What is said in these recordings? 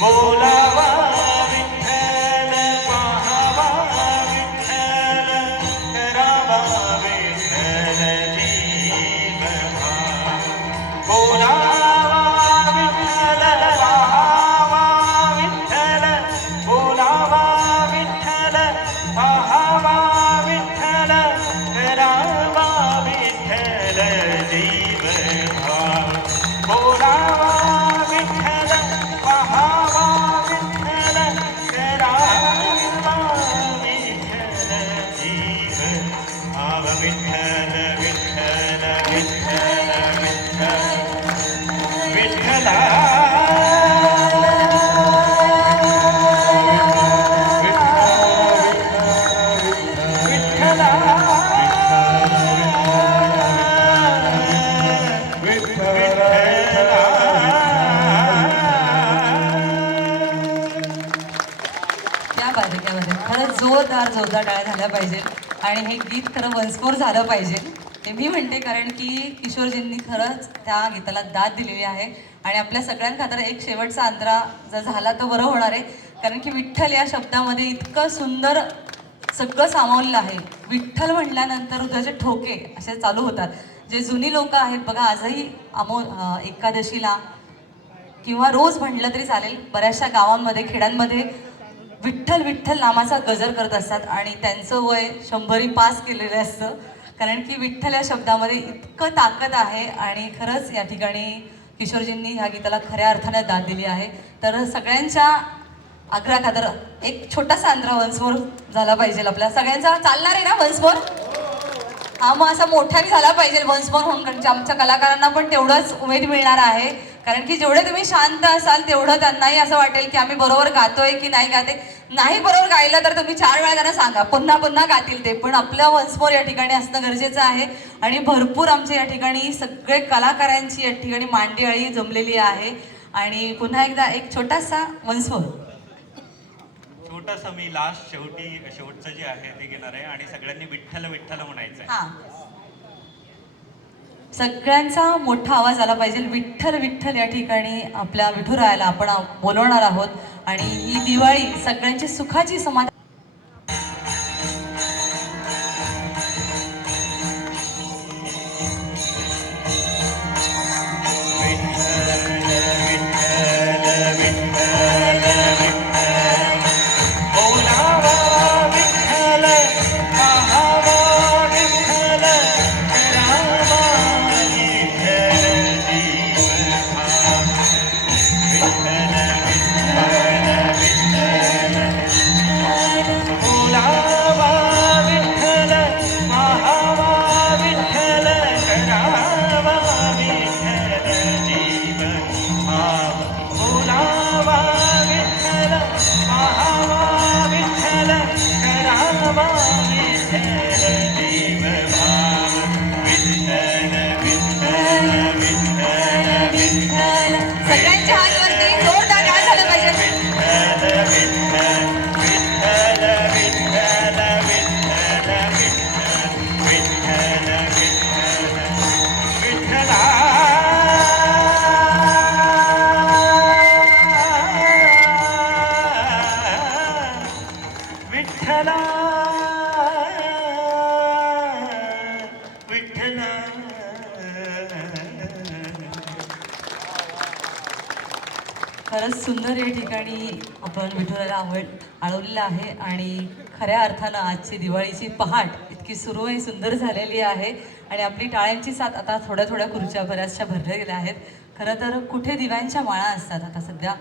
बोलावा विठ्ठल पाहावा विठ्ठल करावा विठ्ठल जीव भाव बोलावा विठ्ठल पाहावा विठ्ठल बोलावा विठ्ठल पाहावा विठ्ठल करावा विठ्ठल जीव भाव बोलावा विठ्ठल पाहावा विठ्ठल करावा विठ्ठल जीव भाव विठ्ठल विठ्ठल विठ्ठल विठ्ठल विठ्ठला खरंच जोरदार टाळ्या झाल्या पाहिजेत आणि हे गीत खरं वन्समोर झालं पाहिजे हे मी म्हणते, कारण की किशोरजींनी खरंच त्या गीताला दाद दिलेली आहे. आणि आपल्या सगळ्यांखातर एक शेवटचा अंतरा जर झाला तर बरं होणार आहे, कारण की विठ्ठल या शब्दामध्ये इतकं सुंदर सगळं सामावलेलं आहे. विठ्ठल म्हटल्यानंतर हृदयाचे ठोके असे चालू होतात. जे जुनी लोक आहेत बघा, आजही एकादशीला किंवा रोज म्हटलं तरी चालेल, बऱ्याचशा गावांमध्ये खेड्यांमध्ये विठ्ठल विठ्ठल नामाचा गजर करत असतात आणि त्यांचं वय 100 पास केलेलं असतं, कारण की विठ्ठल या शब्दामध्ये इतकं ताकद आहे. आणि खरंच या ठिकाणी किशोरजींनी ह्या गीताला खऱ्या अर्थाने दाद दिली आहे. तर सगळ्यांच्या आग्रहाखातर एक छोटासा अंतरा वन्समोर झाला पाहिजे. आपल्या सगळ्यांचा चालणार आहे ना वन्समोर? हा, मग असा मोठ्याने झाला पाहिजे वन्समोर होऊन, कारण की आमच्या कलाकारांना पण तेवढंच उमेद मिळणार आहे. कारण की जेवढे तुम्ही शांत असाल तेवढं त्यांनाही असं वाटेल की आम्ही बरोबर गातोय की नाही गाते. नाही बरोबर गायलं तर तुम्ही 4 वेळा त्यांना सांगा, पुन्हा पुन्हा गातील ते. पण आपलं वन्समोर या ठिकाणी असणं गरजेचं आहे. आणि भरपूर आमच्या या ठिकाणी सगळे कलाकारांची या ठिकाणी मांदियाळी जमलेली आहे. आणि पुन्हा एकदा एक छोटासा वन्समोर छोटासा मी लास्ट शेवटचं जे आहे ते घेणार आहे आणि सगळ्यांनी विठ्ठल विठ्ठल म्हणायचं आहे. हा, सगळ्यांचा मोठा आवाज आला पाहिजे. विठ्ठल विठ्ठल या ठिकाणी आपल्या विठुरायाला आपण बोलवणार आहोत. आणि ही दिवाळी सगळ्यांची सुखाची समाधान सगळ्यांच्या हातवरती जोरदार टाळ्या झाल्या पाहिजे. विठ्ठला विठ्ठला खरंच सुंदर या ठिकाणी आपण विठुराला आळवलेलं आहे. आणि खऱ्या अर्थानं आजची दिवाळीची पहाट इतकी सुरळीत सुंदर झालेली आहे. आणि आपली टाळ्यांची साथ आता थोड्या थोड्या खुर्च्या बऱ्याचशा भरल्या गेल्या आहेत. खरं तर कुठे दिव्यांच्या माळा असतात, आता सध्या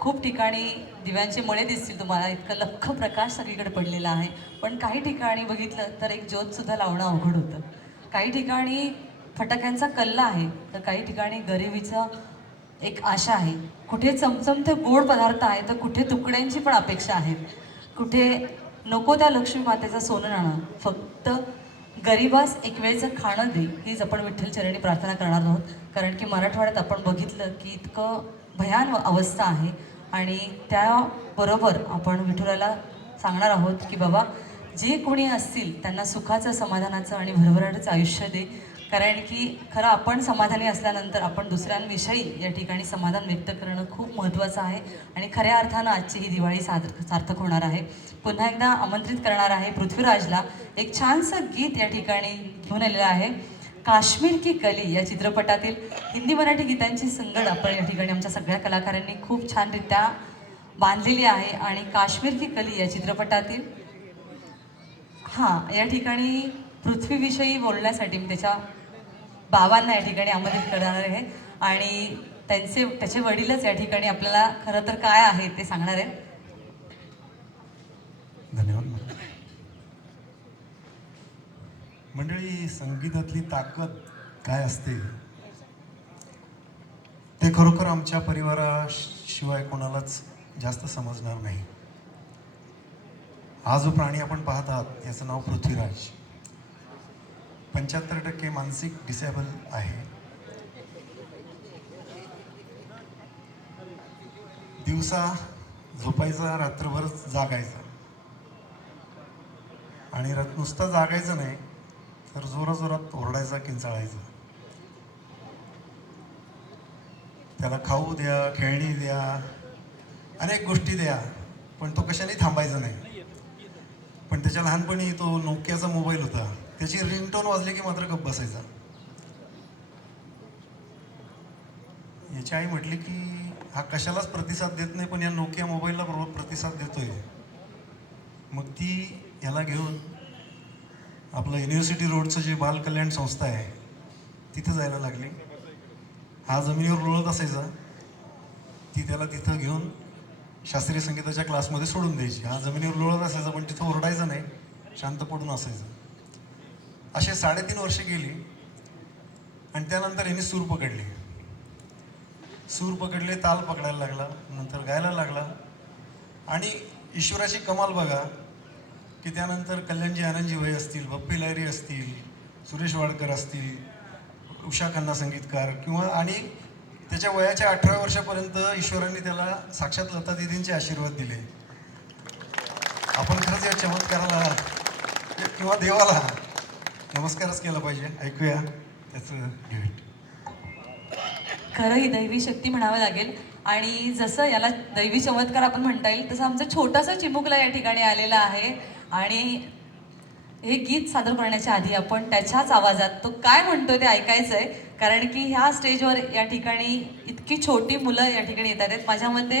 खूप ठिकाणी दिव्यांचे मळे दिसतील तुम्हाला, इतकं लख्ख प्रकाश सगळीकडे पडलेला आहे. पण काही ठिकाणी बघितलं तर एक ज्योतसुद्धा लावणं अवघड होतं. काही ठिकाणी फटाक्यांचा कल्ला आहे, तर काही ठिकाणी गरिबीचं एक आशा आहे. कुठे चमचमते गोड पदार्थ आहे, तर कुठे तुकड्यांची पण अपेक्षा आहे. कुठे नको त्या लक्ष्मी मातेचं सोनं नाणं, फक्त गरिबास एक वेळचं खाणं दे, हीच आपण विठ्ठलचरणी प्रार्थना करणार आहोत. कारण की मराठवाड्यात आपण बघितलं की इतकं भयान अवस्था आहे. आणि त्याबरोबर आपण विठुराला सांगणार आहोत की बाबा, जे कोणी असतील त्यांना सुखाचं, समाधानाचं आणि भरभराटीचं आयुष्य दे. कारण की खरं आपण समाधानी असल्यानंतर आपण दुसऱ्यांविषयी या ठिकाणी समाधान व्यक्त करणं खूप महत्त्वाचं आहे आणि खऱ्या अर्थानं आजची ही दिवाळी सार्थक होणार आहे. पुन्हा एकदा आमंत्रित करणार आहे पृथ्वीराजला. एक छानसं गीत या ठिकाणी घेऊन आलेलं आहे. काश्मीर की कली या चित्रपटातील हिंदी मराठी गीतांची संगड आपण या ठिकाणी आमच्या सगळ्या कलाकारांनी खूप छानरित्या बांधलेली आहे. आणि काश्मीर की कली या चित्रपटातील या ठिकाणी पृथ्वीविषयी बोलण्यासाठी मी त्याच्या बाबांना या ठिकाणी आमंत्रित करणार आहे आणि त्याचे वडीलच या ठिकाणी आपल्याला खरं तर काय आहे ते सांगणार आहे. धन्यवाद. मंडळी, संगीतातली ताकद काय असते ते खरोखर आमच्या परिवाराशिवाय कोणालाच जास्त समजणार नाही. हा जो प्राणी आपण पाहत आहात याचं नाव पृथ्वीराज. 75% मानसिक डिसेबल आहे. दिवसा झोपायचा, रात्रभर जागायचं आणि नुसतं जागायचं नाही तर जोराजोरात ओरडायचा, किंचाळायचा. त्याला खाऊ द्या, खेळणी द्या, अनेक गोष्टी द्या, पण तो कशाने थांबायचा नाही. पण त्याच्या लहानपणी तो नोकियाचा मोबाईल होता, त्याची रिंगटोन वाजली की मात्र गप्प बसायचा. याची आई म्हटली की हा कशालाच प्रतिसाद देत नाही, पण या नोकिया मोबाईलला बरोबर प्रतिसाद देतोय. मग ती याला घेऊन आपलं युनिव्हर्सिटी रोडचं जे बाल कल्याण संस्था आहे तिथं जायला लागली. हा जमिनीवर लोळत असायचा, ती त्याला तिथं घेऊन शास्त्रीय संगीताच्या क्लासमध्ये सोडून द्यायची. हा जमिनीवर लोळत असायचा पण तिथं ओरडायचं नाही, शांत पडून असायचं. असे 3.5 वर्ष गेली आणि त्यानंतर यांनी सूर पकडले, ताल पकडायला लागला, नंतर गायला लागला. आणि ईश्वराची कमाल बघा की त्यानंतर कल्याणजी आनंदजी भाई असतील, बप्पी लाहिरी असतील, सुरेश वाडकर असतील, उषा खन्ना संगीतकार किंवा आणि त्याच्या वयाच्या 18 वर्षापर्यंत ईश्वरांनी त्याला साक्षात लता दीदींचे आशीर्वाद दिले. आपण खरंच या चमत्काराला किंवा देवाला नमस्कारच केला पाहिजे. ऐकूया त्याचं ड्युएट. खरं ही दैवी शक्ती म्हणावं लागेल. आणि जसं याला दैवी चमत्कार आपण म्हणता येईल तसं आमचं छोटंसं चिमुकला या ठिकाणी आलेलं आहे. आणि हे गीत सादर करण्याच्या आधी आपण त्याच्याच आवाजात तो काय म्हणतो ते ऐकायचं आहे. कारण की ह्या स्टेजवर या ठिकाणी इतकी छोटी मुलं या ठिकाणी येतात आहेत. माझ्या मते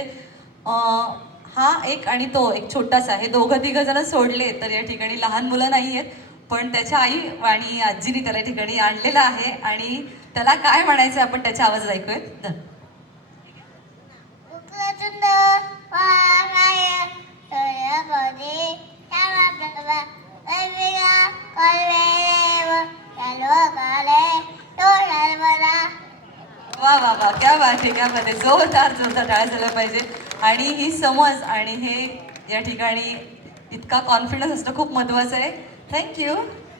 हा एक आणि तो एक छोटासा, हे दोघं जण सोडले तर या ठिकाणी लहान मुलं नाही आहेत. पण त्याच्या आई आणि आजीने त्याला ठिकाणी आणलेलं आहे आणि त्याला काय म्हणायचं आपण त्याच्या आवाज ऐकूयात. वा वा वा, क्या बात आहे, क्या बात आहे. जोरदार टाळ्या झाल्या पाहिजे. आणि ही समज आणि हे या ठिकाणी इतका कॉन्फिडन्स असणं खूप महत्त्वाचं आहे. थँक्यू.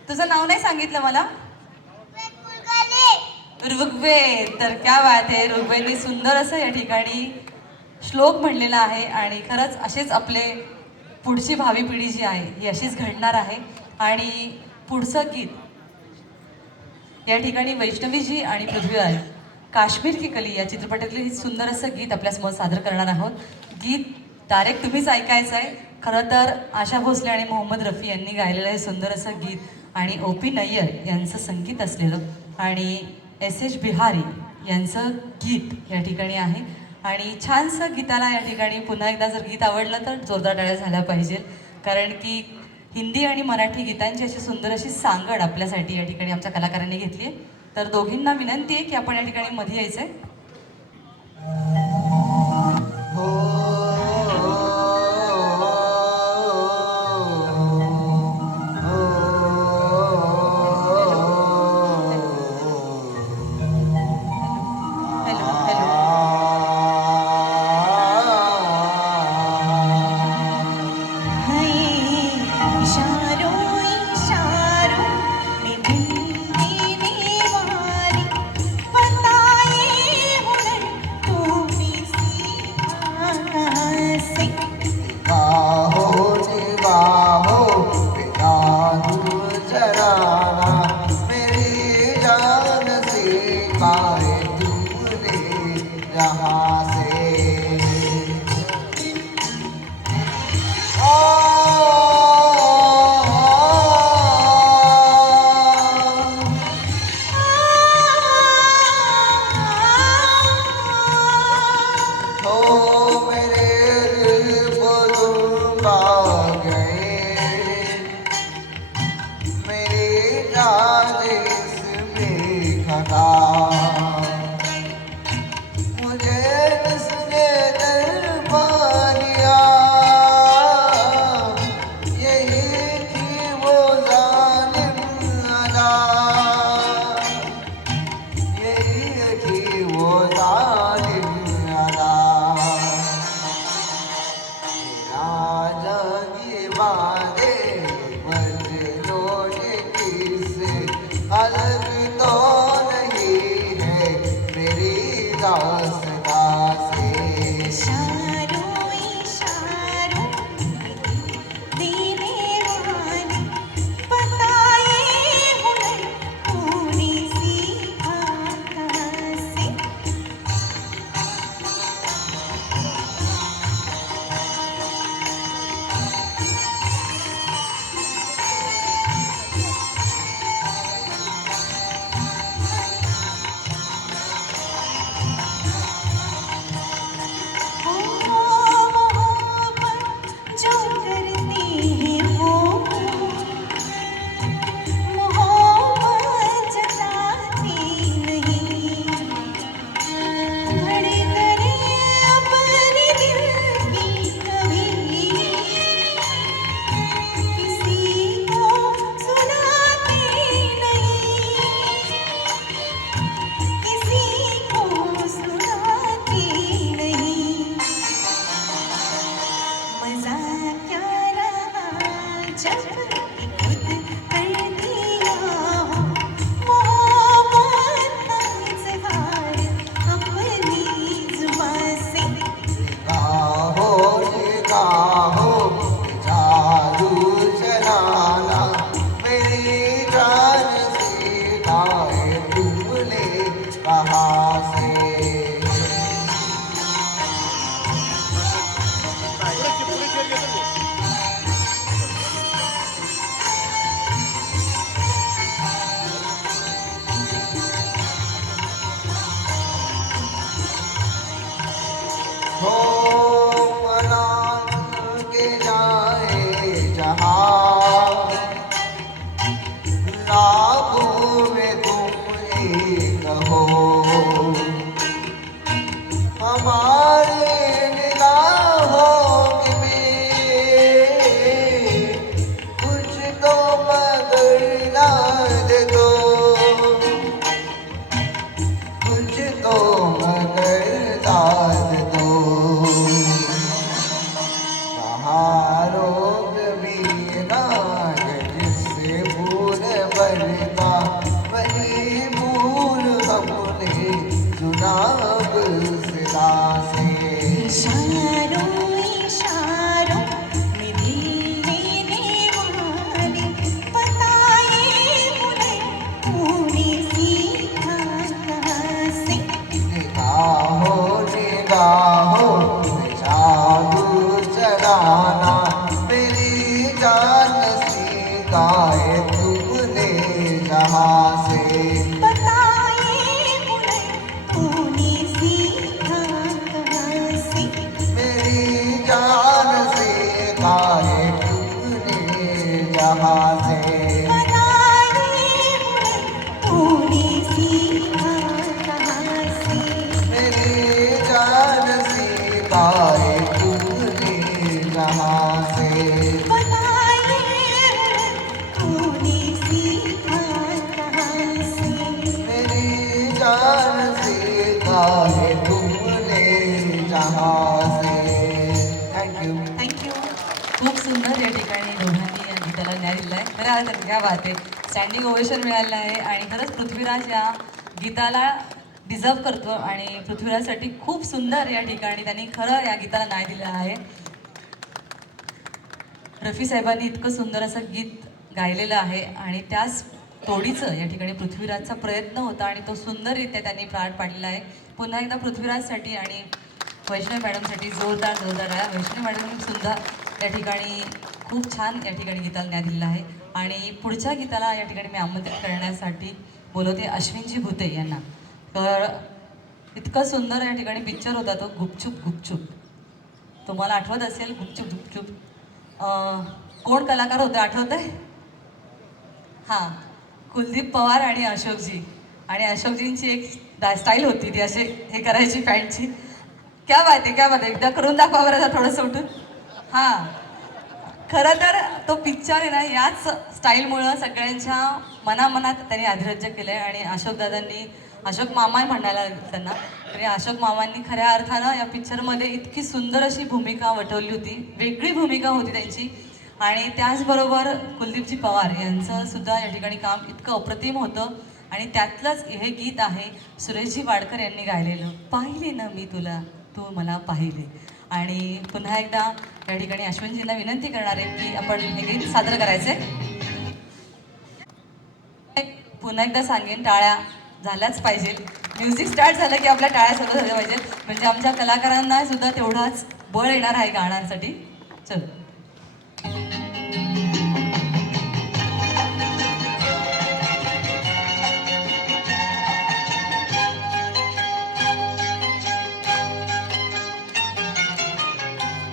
तुझं नाव नाही सांगितलं मला. ऋग्वेद. तर क्या बात आहे, ऋग्वेदने सुंदर असं या ठिकाणी श्लोक म्हणलेला आहे. आणि खरंच असेच आपले पुढची भावी पिढी जी आहे ही अशीच घडणार आहे. आणि पुढचं गीत या ठिकाणी वैष्णवीजी आणि पृथ्वीराज काश्मीर की कली या चित्रपटातले हे सुंदर असं गीत आपल्यासमोर सादर करणार आहोत. गीत डायरेक्ट तुम्हीच ऐकायचं आहे. खरं तर आशा भोसले आणि मोहम्मद रफी यांनी गायलेलं हे सुंदर असं गीत आणि ओ.पी. नय्यर यांचं संगीत असलेलं आणि S.H. बिहारी यांचं गीत या ठिकाणी आहे. आणि छानसं गीताला या ठिकाणी पुन्हा एकदा जर गीत आवडलं तर जोरदार टाळ्या झाल्या पाहिजे. कारण की हिंदी आणि मराठी गीतांची अशी सुंदर अशी सांगड आपल्यासाठी या ठिकाणी आमच्या कलाकारांनी घेतली आहे. तर दोघींना विनंती आहे की आपण या ठिकाणी मध्ये यायचं आहे. तू हो मना के जाए जहाँ लाखों में तुम एक हो हमारे निगाहों में कुछ तो मगर याद दो कुछ तो मगर याद दो सहारों भी नाग जिससे भूल बनता वही भूल हमने जुनाब सिला से इशारों इशारों में दिल लेने वाली बताए मुझे तूने सीखा कहाँ से निगाहों से जादू चलाना मेरी जान सीखाए तुमने जहाँ से बताए मुझे तूने सीखा कहाँ से मेरी जान सीखाए तुमने जहाँ से बताए मुझे तूने सीखा कहाँ से मेरी जान सीखाए तुमने जहाँ से बताए तूने सीखा कहाँ से मेरी जान सीखाए तुमने जहाँ से थँक्यू थँक्यू. खूप सुंदर या ठिकाणी दोघांनी या गीताला न्याय दिला आहे. खरं आहे काय बात आहे. स्टँडिंग ओवेशन मिळालं आहे आणि खरंच पृथ्वीराज या गीताला डिझर्व करतो आणि पृथ्वीराजसाठी खूप सुंदर या ठिकाणी त्यांनी खरं या गीताला न्याय दिला आहे. रफी साहेबांनी इतकं सुंदर असं गीत गायलेलं आहे आणि त्याच तोडीचं या ठिकाणी पृथ्वीराजचा प्रयत्न होता आणि तो सुंदररित्या त्यांनी पार पाडलेला आहे. पुन्हा एकदा पृथ्वीराजसाठी आणि वैष्णवी मॅडमसाठी जोरदार जोरदार आहे. वैष्णवी मॅडम सुद्धा या ठिकाणी खूप छान या ठिकाणी गीताला न्याय दिलेला आहे आणि पुढच्या गीताला या ठिकाणी मी आमंत्रित करण्यासाठी बोलवते अश्विनजी भुते यांना. तर इतकं सुंदर या ठिकाणी पिक्चर होता तो गुपचूप गुपचूप. तुम्हाला आठवत असेल गुपचूप गुपचूप. कोण कलाकार होते आठवत आहे? हां, कुलदीप पवार आणि अशोकजी. आणि अशोकजींची एक स्टाईल होती ती असे हे करायची पॅन्टची. क्या बात आहे, क्या बात आहे. एकदा करून दाखवा बरं जरा थोडंसं उठून. हां, खरं तर तो पिक्चर आहे ना याच स्टाईलमुळं सगळ्यांच्या मनामनात त्यांनी अधिराज्य केलं आहे आणि अशोकदादांनी अशोक मामा म्हणायला त्यांना तरी अशोक मामांनी खऱ्या अर्थानं या पिक्चरमध्ये इतकी सुंदर अशी भूमिका वठवली होती. वेगळी भूमिका होती त्यांची आणि त्याचबरोबर कुलदीपजी पवार यांचं सुद्धा या ठिकाणी काम इतकं अप्रतिम होतं आणि त्यातलंच हे गीत आहे सुरेशजी वाडकर यांनी गायलेलं. पाहिले ना मी तुला तू मला पाहिले. आणि पुन्हा एकदा या ठिकाणी अश्विनजींना विनंती करणार आहे की आपण हे गीत सादर करायचे. पुन्हा एकदा सांगेन टाळ्या झाल्याच पाहिजे. म्युझिक स्टार्ट झालं की आपल्या टाळ्या सुरू झाल्या पाहिजेत म्हणजे आमच्या कलाकारांना सुद्धा तेवढाच बळ येणार आहे गाण्यासाठी. चल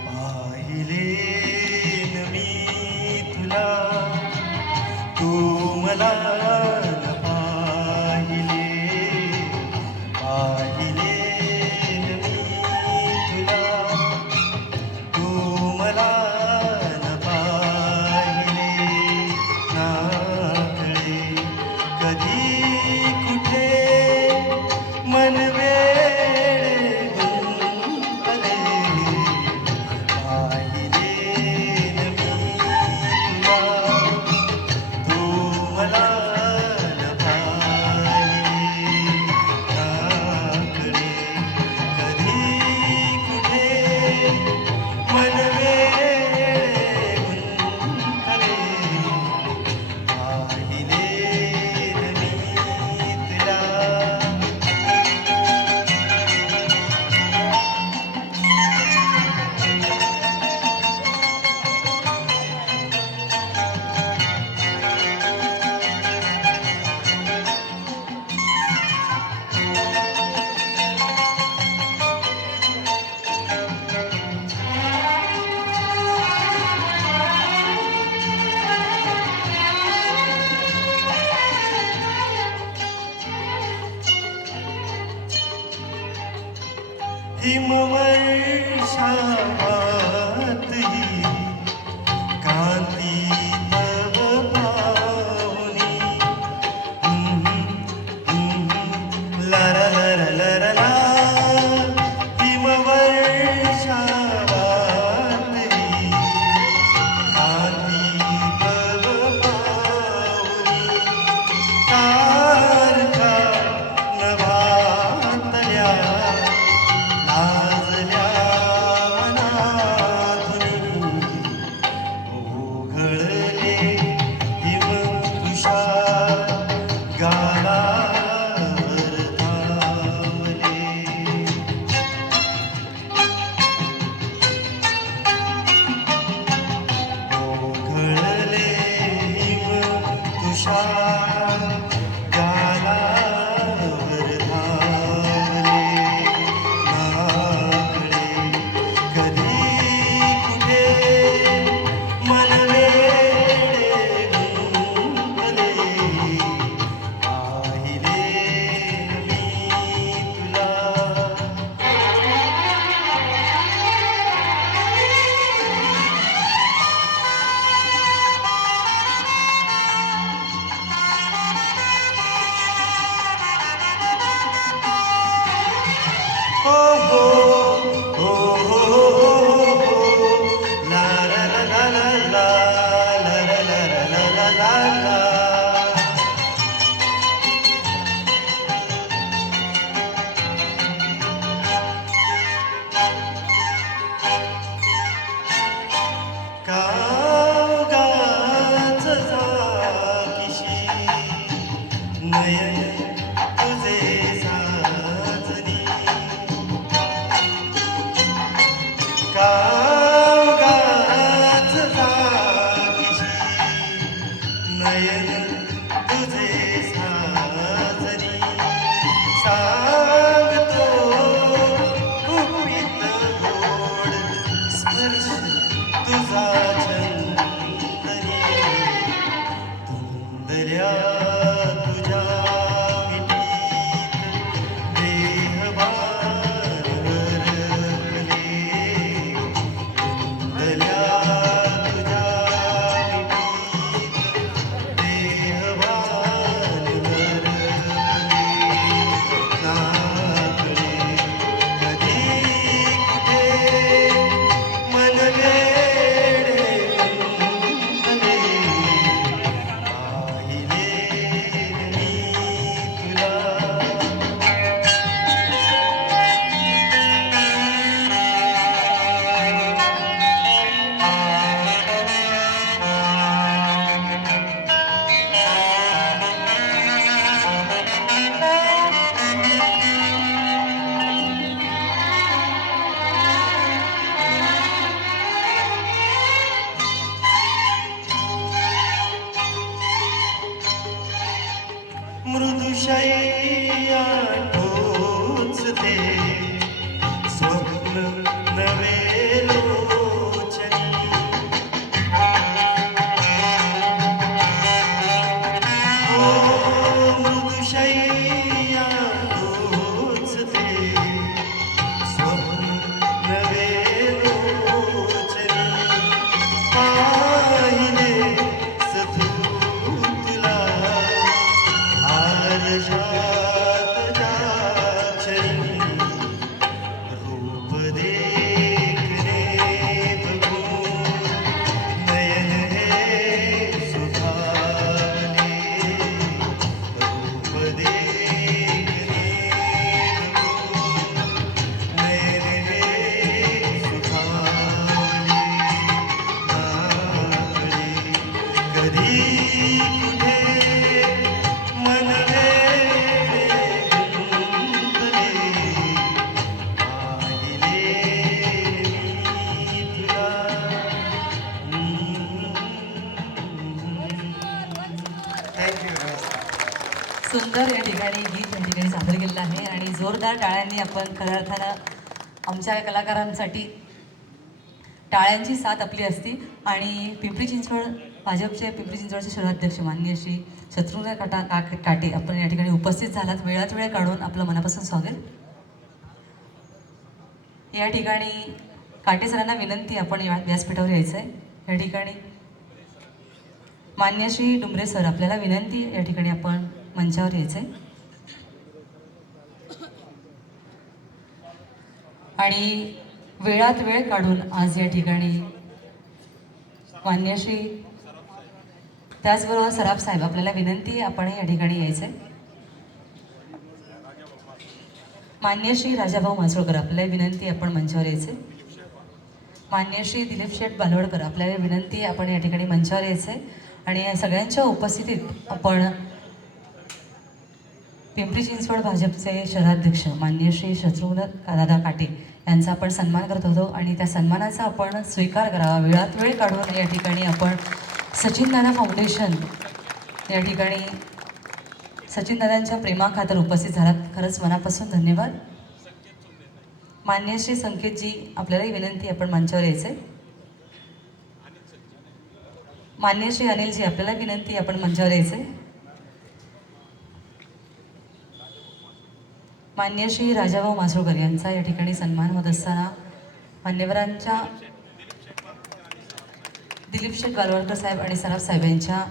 पाहिले न मी तुला तू मला न पाहिले. पाहिले न मी तुला तू मला सावगाच जातीशी नयन तुझे साजरी सांगतो गुपित गोड स्पर्श तुझा चंदनी तुंदऱ्या तुझ्या मिठीत देहभार हरपले तुंदऱ्या तुझ्या मिठीत देहभार हरपले नाकडे कधी कुठे मन वेडे गुंतले पाहिले मी तुला मृदुशय्या टोचते स्वप्न नवे लोचनी ओ मृदुशय्या टोचते स्वप्न नवे लोचनी पाहिले सतू तुला रूप देखने बघून नयन हे सुखावले रूप देखने बघून नयन हे सुखावले नाकडे कधी कुठे मन सुंदर या ठिकाणी गीत या ठिकाणी सादर केलेलं आहे आणि जोरदार टाळ्यांनी आपण खऱ्या अर्थानं आमच्या कलाकारांसाठी टाळ्यांची साथ आपली असती. आणि पिंपरी चिंचवड भाजपचे पिंपरी चिंचवडचे शहराध्यक्ष माननीय श्री शत्रुघ्न काटे आपण या ठिकाणी उपस्थित झालात. वेळात वेळ काढून आपलं मनापासून स्वागत. या ठिकाणी काटे सरांना विनंती आपण व्यासपीठावर यायचं आहे. या ठिकाणी मान्य श्री डुमरे सर आपल्याला विनंती या ठिकाणी आपण मंचावर यायचं आहे. आणि वेळात वेळ काढून आज या ठिकाणी मान्य श्री त्याचबरोबर सराफ साहेब आपल्याला विनंती आपण या ठिकाणी यायचं आहे. मान्य श्री राजाभाऊ मासोळकर आपल्याला विनंती आपण मंचावर यायचं आहे. मान्य श्री दिलीप शेठ बालवडकर आपल्याला विनंती आपण या ठिकाणी मंचावर यायचं आहे. आणि या सगळ्यांच्या उपस्थितीत आपण पिंपरी चिंचवड भाजपचे शहराध्यक्ष माननीय श्री शत्रुघ्न दादा काटे यांचा आपण सन्मान करत होतो आणि त्या सन्मानाचा आपण स्वीकार करावा. वेळात वेळ काढून या ठिकाणी आपण सचिन दादा फाउंडेशन या ठिकाणी सचिन दादांच्या प्रेमाखातर उपस्थित झालात. खरंच मनापासून धन्यवाद. मान्य श्री संकेतजी आपल्यालाही विनंती आपण मंचावर यायचे. मान्य श्री अनिलजी आपल्याला विनंती आपण मंचावर यायचे. मान्य श्री राजाभाऊ मासोळकर यांचा या ठिकाणी सन्मान होत असताना मान्यवरांच्या दिलीप शेठ बालवडकर साहेब आणि सराफ साहेब यांच्या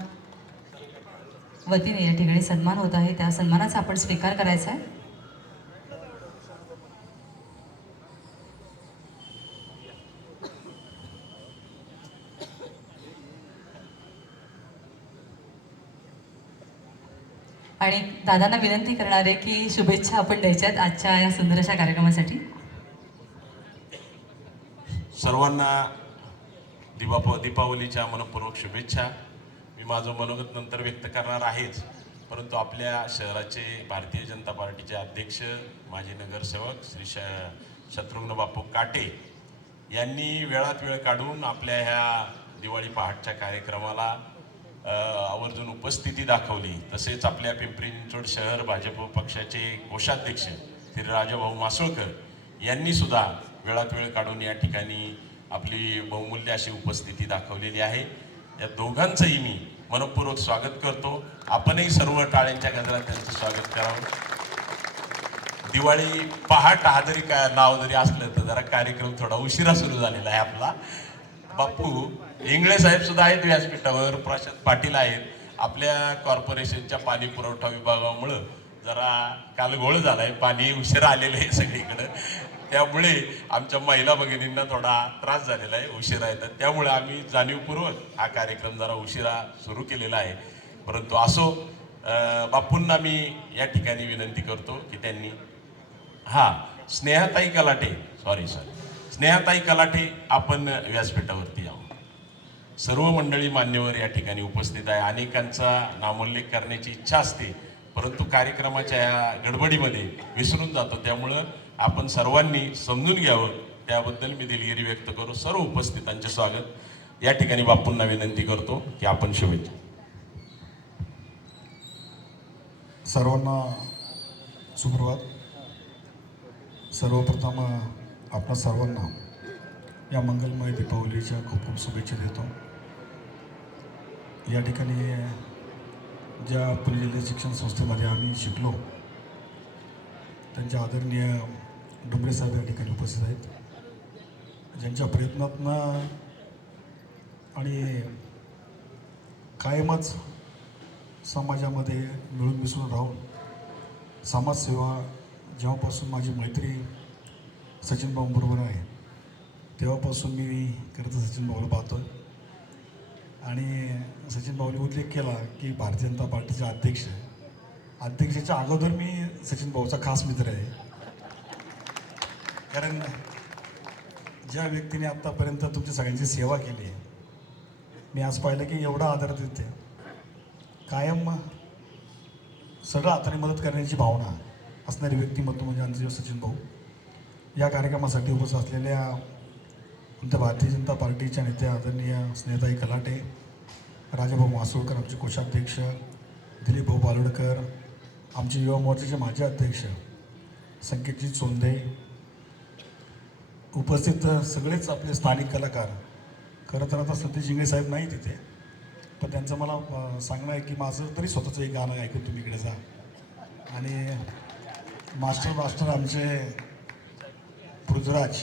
वतीने या ठिकाणी सन्मान होत आहे. त्या सन्मानाचा आपण स्वीकार करायचा आहे. आणि दादांना विनंती करणार आहे की शुभेच्छा आपण द्यायच्यात आजच्या या सुंदर अशा कार्यक्रमासाठी. सर्वांना दीपावलीच्या मनपूर्वक शुभेच्छा. मी माझं मनोगत नंतर व्यक्त करणार आहेच, परंतु आपल्या शहराचे भारतीय जनता पार्टीचे अध्यक्ष माजी नगरसेवक श्री शत्रुघ्न बापू काटे यांनी वेळात वेळ काढून आपल्या ह्या दिवाळी पहाटच्या कार्यक्रमाला आवर्जून उपस्थिती दाखवली. तसेच आपल्या पिंपरी चिंचवड शहर भाजप पक्षाचे कोषाध्यक्ष श्री राजाभाऊ मासोळकर यांनी सुद्धा वेळात वेळ काढून या ठिकाणी आपली बहुमूल्य अशी उपस्थिती दाखवलेली आहे. या दोघांचंही मी मनपूर्वक स्वागत करतो. आपणही सर्व टाळ्यांच्या गजरात त्यांचं स्वागत करावं. दिवाळी पहाट हा जरी नाव जरी असलं तर जरा कार्यक्रम थोडा उशिरा सुरू झालेला आहे आपला. बापू इंगळे साहेब सुद्धा आहेत व्यासपीठावर, प्रशांत पाटील आहेत. आपल्या कॉर्पोरेशनच्या पाणी पुरवठा विभागामुळं जरा काल घोळ झालाय, पाणी उशिरा आलेलं आहे सगळीकडं. त्यामुळे आमच्या महिला भगिनींना थोडा त्रास झालेला आहे, उशिरा येतात. त्यामुळे आम्ही जाणीवपूर्वक हा कार्यक्रम जरा उशिरा सुरू केलेला आहे. परंतु असो, बापूंना मी या ठिकाणी विनंती करतो की त्यांनी स्नेहाताई कलाटे स्नेहाताई कलाटे आपण व्यासपीठावरती यावं. सर्व मंडळी मान्यवर या ठिकाणी उपस्थित आहे. अनेकांचा नामोल्लेख करण्याची इच्छा असते, परंतु कार्यक्रमाच्या या गडबडीमध्ये विसरून जातो. त्यामुळं आपण सर्वांनी समजून घ्यावं, त्याबद्दल मी दिलगिरी व्यक्त करू. सर्व उपस्थितांचे स्वागत. या ठिकाणी बापूंना विनंती करतो की आपण शुभेच्छा. सर्वांना सुप्रभात. सर्वप्रथम आपल्या सर्वांना या मंगलमय दीपावलीच्या खूप खूप शुभेच्छा देतो. या ठिकाणी ज्या पुणे जिल्हा शिक्षण संस्थेमध्ये आम्ही शिकलो त्यांच्या आदरणीय डुंबरे साहेब या ठिकाणी उपस्थित आहेत, ज्यांच्या प्रयत्नातनं आणि कायमच समाजामध्ये मिळून मिसळून राहून समाजसेवा, जेव्हापासून माझी मैत्री सचिन भाऊंबरोबर आहे तेव्हापासून मी खरं सचिन भाऊला पाहतो. आणि सचिन भाऊने उल्लेख केला की भारतीय जनता पार्टीचे अध्यक्षाच्या अगोदर मी सचिन भाऊचा खास मित्र आहे. कारण ज्या व्यक्तीने आत्तापर्यंत तुमची सगळ्यांची सेवा केली आहे, मी आज पाहिलं की एवढा आदर देते, कायम सगळं हाताने मदत करण्याची भावना असणारी व्यक्तिमत्व म्हणजे आमचे सचिन भाऊ. या कार्यक्रमासाठी उपस्थित असलेल्या आमच्या भारतीय जनता पार्टीच्या नेत्या आदरणीय स्नेहताई कलाटे, राजाभाऊ मासोळकर आमचे कोषाध्यक्ष, दिलीप भाऊ बालोडकर, आमचे युवा मोर्चाचे माजी अध्यक्ष संकेतजी चोंदे, उपस्थित सगळेच आपले स्थानिक कलाकार. खरं तर आता सतीश इंगळे साहेब नाही तिथे, पण त्यांचं मला सांगणं आहे की माझं तरी स्वतःचं एक गाणं ऐकून तुम्ही इकडे जा. आणि मास्टर आमचे पृथ्वीराज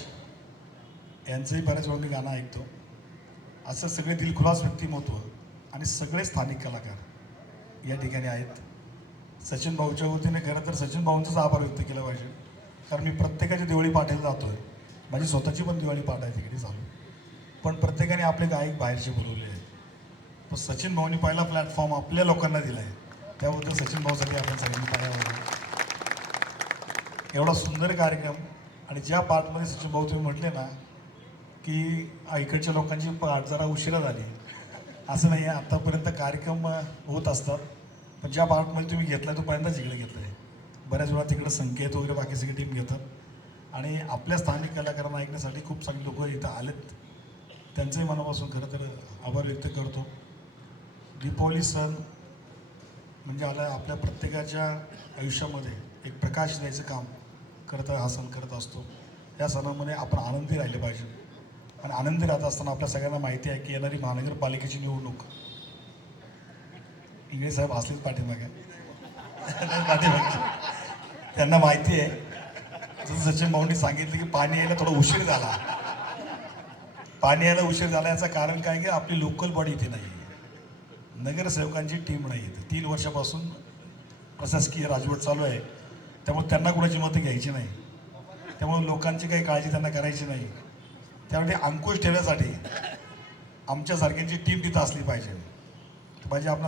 यांचंही बऱ्याच वेळा मी गाणं ऐकतो. असं सगळे दिलखुलास व्यक्तिमत्व आणि सगळे स्थानिक कलाकार या ठिकाणी आहेत. सचिन भाऊच्या वतीने खरं तर सचिन भाऊंचाच आभार व्यक्त केला पाहिजे, कारण मी प्रत्येकाच्या दिवाळी पाठायला जातो आहे. माझी स्वतःची पण दिवाळी पाठ आहे तिकडे चालू, पण प्रत्येकाने आपले गायक बाहेरचे बोलवले आहेत. पण सचिन भाऊनी पहिला प्लॅटफॉर्म आपल्या लोकांना दिला आहे, त्याबद्दल सचिन भाऊसाठी आपण सगळ्यांनी पाहावं. एवढा सुंदर कार्यक्रम. आणि ज्या पार्टमध्ये सचिन भाऊ तुम्ही म्हटले ना की इकडच्या लोकांची पाठ जरा उशिरा झाली, असं नाही आहे. आत्तापर्यंत कार्यक्रम होत असतात, पण ज्या पार्टमध्ये तुम्ही घेतला तो पहिल्यांदाच इकडे घेतला आहे. बऱ्याच वेळा तिकडे संकेत वगैरे बाकी सगळी टीम घेतात. आणि आपल्या स्थानिक कलाकारांना ऐकण्यासाठी खूप चांगली लोक इथं आलेत, त्यांचंही मनापासून खरं तर आभार व्यक्त करतो. दीपावली सण म्हणजे आपल्या प्रत्येकाच्या आयुष्यामध्ये एक प्रकाश द्यायचं काम खरं तर हा सण करत असतो. या सणामध्ये आपण आनंदी राहिले पाहिजे. आणि आनंदी राहत असताना आपल्या सगळ्यांना माहिती आहे की येणारी महानगरपालिकेची निवडणूक, इंगळे साहेब असलेच पाठीमागे त्यांना माहिती आहे. जसं सचिन भाऊंनी सांगितलं की पाणी यायला थोडा उशीर झाला. पाणी यायला उशीर झाला याचं कारण काय की आपली लोकल बॉडी इथे नाही आहे, नगरसेवकांची टीम नाही आहे. 3 वर्षापासून प्रशासकीय राजवट चालू आहे, त्यामुळे त्यांना कुणाची मतं घ्यायची नाही. त्यामुळे लोकांची काही काळजी त्यांना करायची नाही. त्यामुळे अंकुश ठेवण्यासाठी आमच्यासारख्यांची टीम तिथं असली पाहिजे. माझी आपल्या